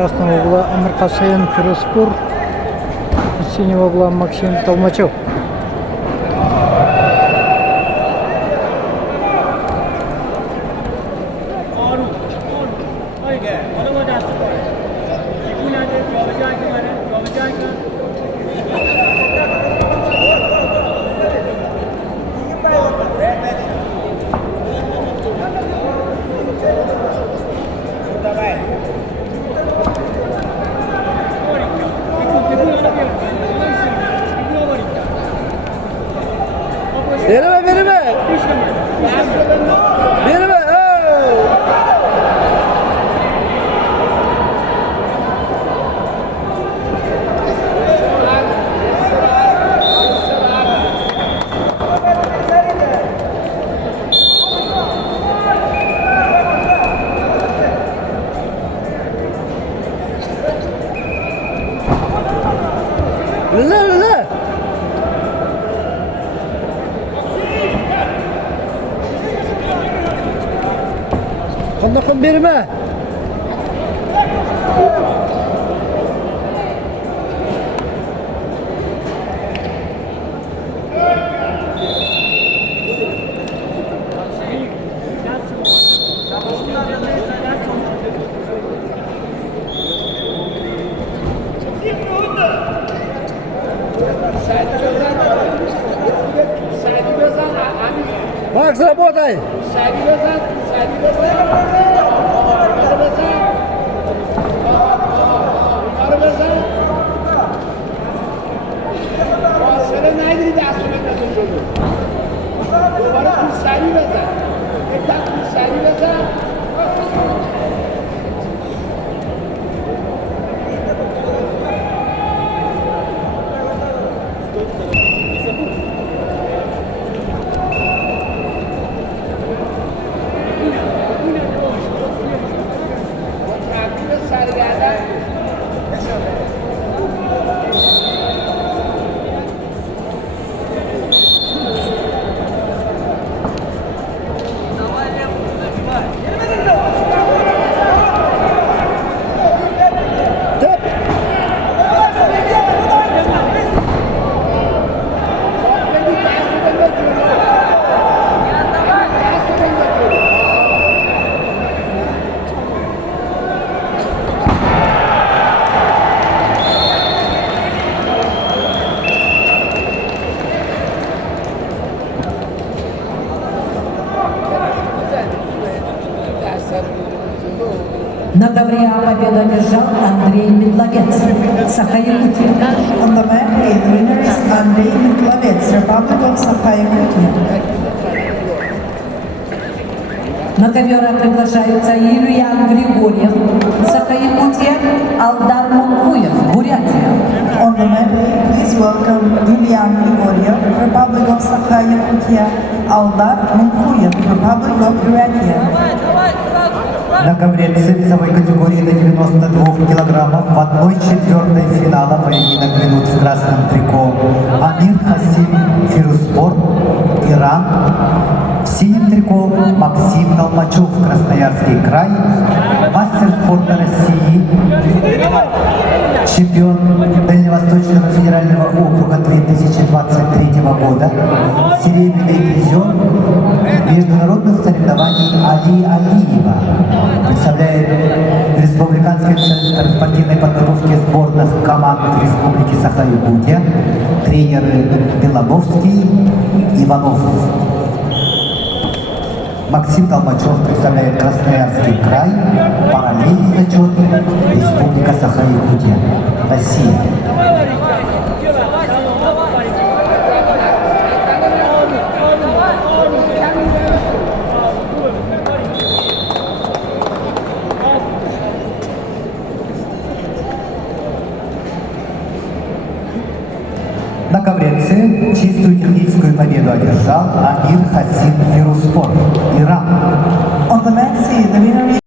красного угла Амир Хасен Фироспор, из синего угла Максим Толмачев. Verme, verme. Verme. La la la. Kondokum berme. Макс, работай! На ковре победу одержал Андрей Метловец, Саха-Якутия. On the mat, the winner is Andrei Metlovets, Republic of Sakha-Yakutia. На ковер приглашаются Юлиан Григорьев, Саха-Якутия, Алдар Мункуев, Бурятия. On the mat, please welcome Yulian Grigoriev, Republic of Sakha-Yakutia, Aldar Munkuyev, Republic of Buryatia. На ковре весовой категории до 92 килограммов в 1/4 финала поединок ведут в красном трико Амир Хасен Фироспор, Иран. В синем трико Максим Толмачев, Красноярский край, мастер спорта России, чемпион Дальневосточного федерального округа 2023 года, серебряный призер международных соревнований Али Алиева. Представляет Республиканский центр спортивной подготовки сборных команд Республики Саха-Якутия, тренеры Белобовский, Иванов. Максим Толмачев представляет Красноярский край, параллельный зачет Республика Саха-Якутия, Россия. На ковре С чистую техническую победу одержал Амир Хасен Фироспор, Иран. On the mat, the winner is